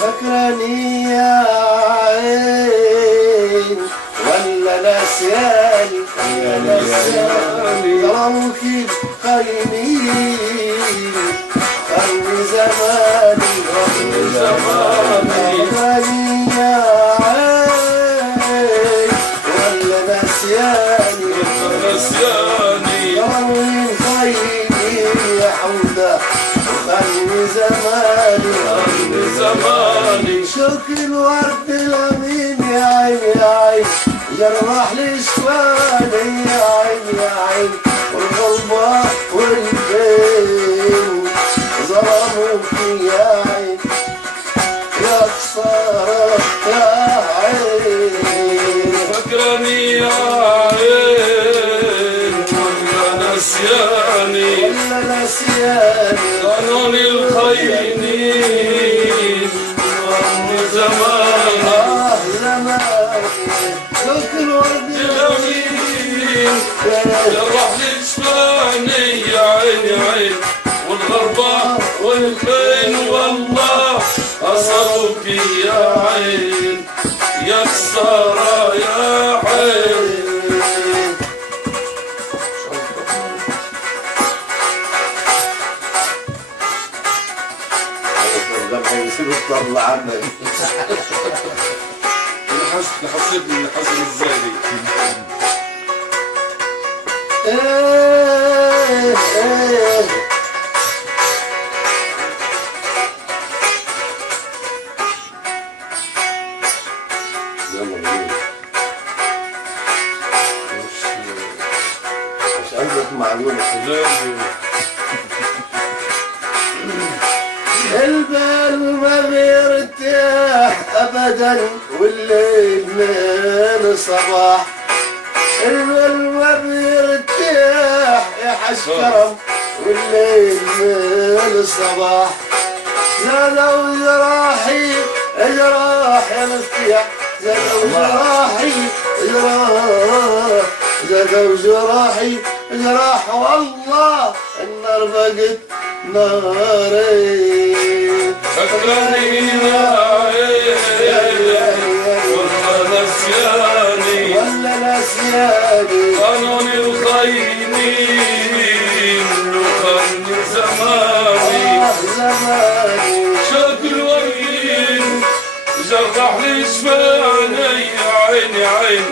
فكرني يا عين ولا نسياني ظلمك خيني خلي زماني فكرني يا عين ولا نسياني ظلمك خيني يا حوده خلي زماني شوك الورد الأمين يا عين يا عين جرح لي شواني يا عين والغلبة والبين ظلموك يا عين يا خسارة يا عين فكرني يا عين ولا نسياني قانون الخينين زمان شوك الورد الأمين جرح لي شفاني يا عين والغربة والبين والله أصابوك يا عين يا خسارة يا عين لما يصير يطلع عنك حسيتني حسن الزايدي مش عندك معلومة البال ما بيرتاح ابدا والليل من الصباح البال ما بيرتاح يا حشكرم والليل من الصباح زادوا جراحي جراح يا مفتاح زادوا جراحي جراح والله النار بقت ناري فكرني يا عين ولا نسياني قانون الخينين وخلني زماني شوك الورين جرح لي شفاني يا عين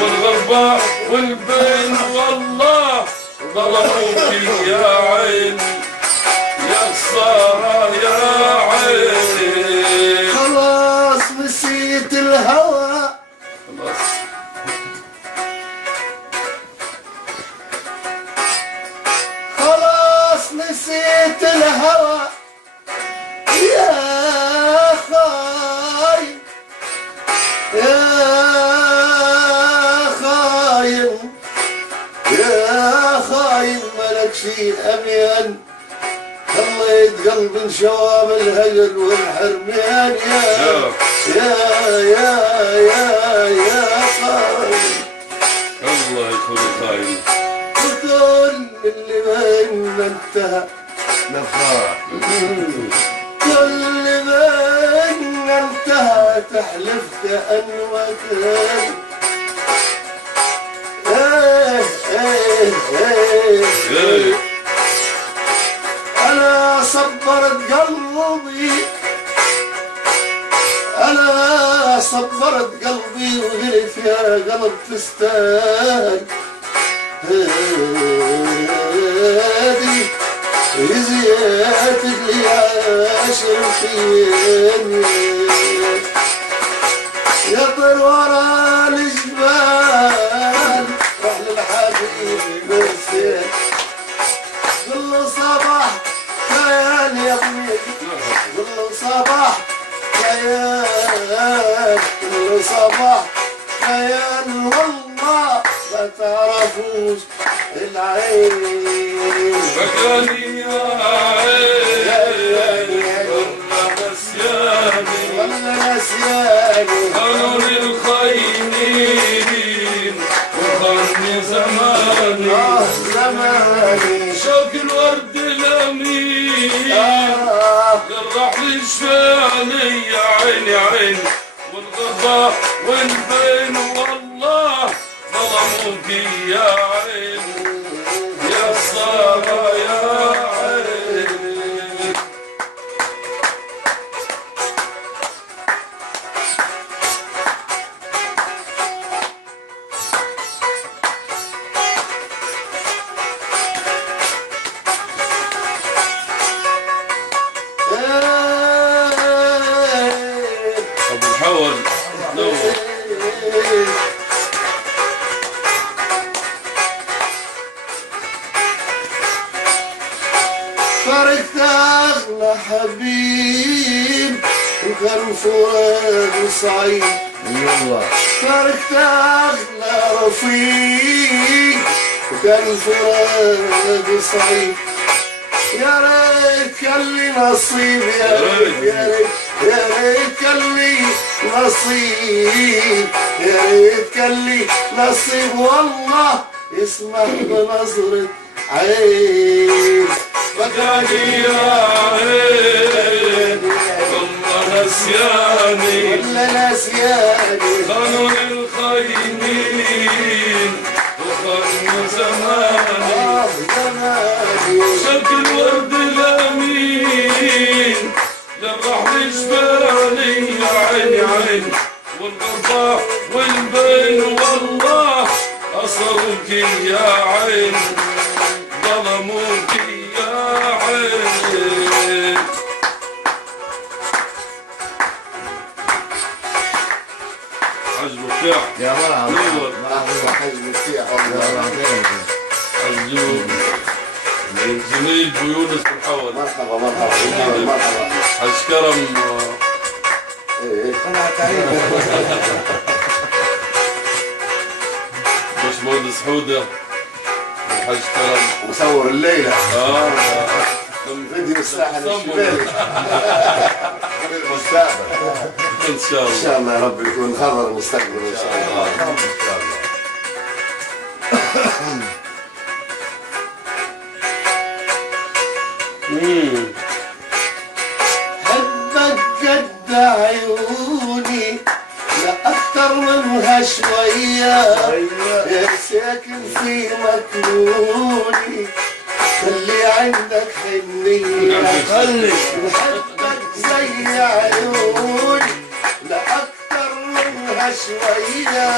والغربة والبين والله ظلموك يا عين يا خسارة يا عين خلاص نسيت الهوى خلاص نسيت الهوى يا خاين يا خاين يا خاين ملك شي أميان خليت قلب شوام الهجر والحرمان يا خاين الله يكون خاين وكل اللي بيننا انتهى كل اللي بيننا انتهى تحلف كأنه ما كان أنا صبرت قلبي أنا صبرت قلبي وقلت يا قلب تستاهل هادي زيادة اللي عاشر فيني يطير ورا الجبال راح للحبيب مرسل كل صباح خيال يا ابني كل صباح خيال كل صباح خيال والله ما تعرفوش العين فكرني يا عين ولا نسياني قانون الخينين وخلني زماني شوك الورد الأمين جرح لي شفاني زماني يا عيني عيني والغضا والبين والله ظلموك يا عيني يا سارة يا عيني. أبو الحول نور. فرقت أغلى حبيب وكان فؤاد صعيب. يلا فرقت أغلى رفيق وكان فؤاد صعيب. يا ريت كان لي نصيب، يا ريت يا ريت يا ريت كان لي نصيب، يا ريت كان لي نصيب والله يسمح بنظرة عين. فداني يا عين والله نسياني ولا نسياني خانوا الخاينين وخانوا زماني زماني. شق الورد الامين جرح جبالي يا عيني عين والغضا والبين والله اصروك يا عين ظلموك يا عين. عجبك يا يا مرحبا نور. أحلى حزب فيها يا مرحبا عجوب من جميل بيونس الحول. مرحبا مرحبا مرحبا. حج كرم إيه. باشمهندس حوده حج كرم. مصور الليلة ان فيديو الساحل الشمالي. المستقبل شاء ان الله. شاء الله يا رب يكون خبر مستقبل ان شاء الله. حبك قد عيوني لا اكتر منها شوية، يا ساكن في مكنوني خلي عندك حنية. خلي بحبك زي عيوني لا اكتر منها شوية،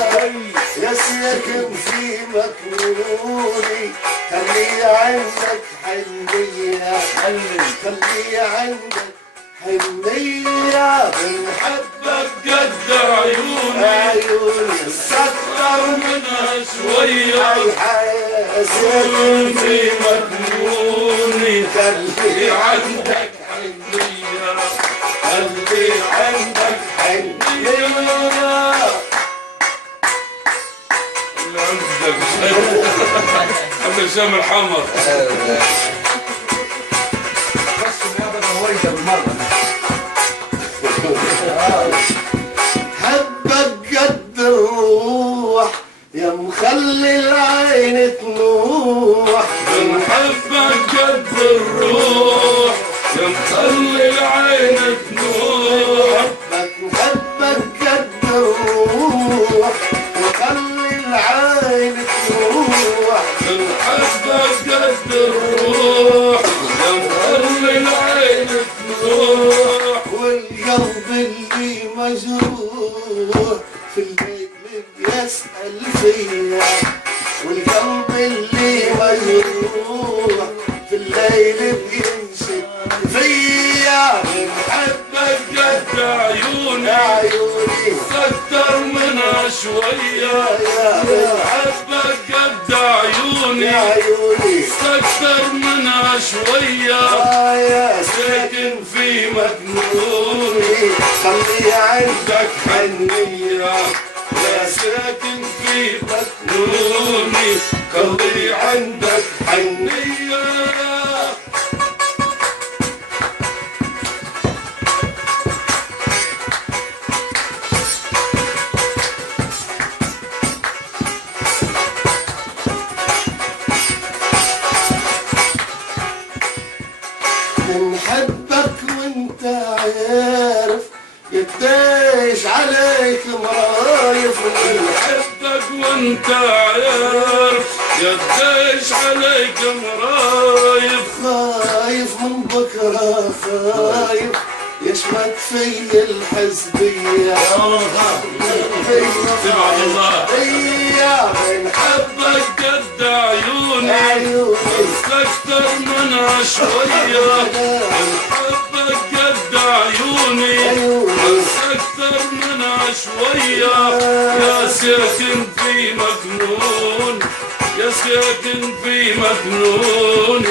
يا ساكن في مكنوني خلي عندك حنية. خلي عندك حنية. بنحبك قد عيوني عيوني سكر منها شوية يا ساكن سكن في في مجنوني خلي عندك حنية قلبي عندك حنية. اللي عندك عبد الشام الحمر. حبك قد الروح يا مخلي العين تنوح. بنحبك قد الروح يا مخلي العين تنوح. حبك قد الروح وخلي العين تنوح. بنحبك قد الروح يا مخلي العين تنوح. والقلب اللي مجروح في الليل بيسأل فيا. والقلب اللي مجروح في الليل بينشد فيا. بنحبك قد عيوني عيوني كتر منها شوية. بنحبك قد عيوني عيوني كتر منها شوية. يا ساكن في مجنوني خلي عندك حنية يا ساكن في مجنوني خلي عندك حنية. بنحبك وانت عيال عارف قديش عليك مرايف بحبك وانت عارف قديش عليك مرايف خايف من بكرة خايف يشمت في الحزبية سمع الله هيا من حبك قد عيوني عيوني بس اكتر منها شوية حبك قد عيوني بس اكتر منها شوية يا ساكن في مجنون يا ساكن في مجنون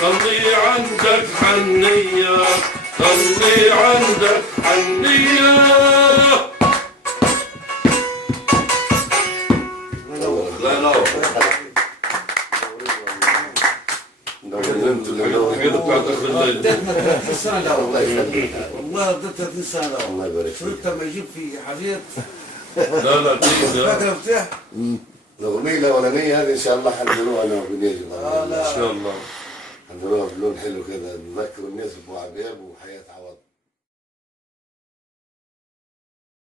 خلي عندك حنية خلي عندك حنية لا لا جننت الحاجات بتاعت اخر الليل اديتنا 30 سنه الله يخليك والله اديت 30 سنه الله يبارك فيك شفت لما يجيب في حاجات لا لا كده فاكر مفتاح الأغنية الأولانية هذه إن شاء الله حنزلوها أنا وبنيجي ان شاء الله حنزلوها بلون حلو كده نذكر الناس بأبو عبيب وحياة عوض.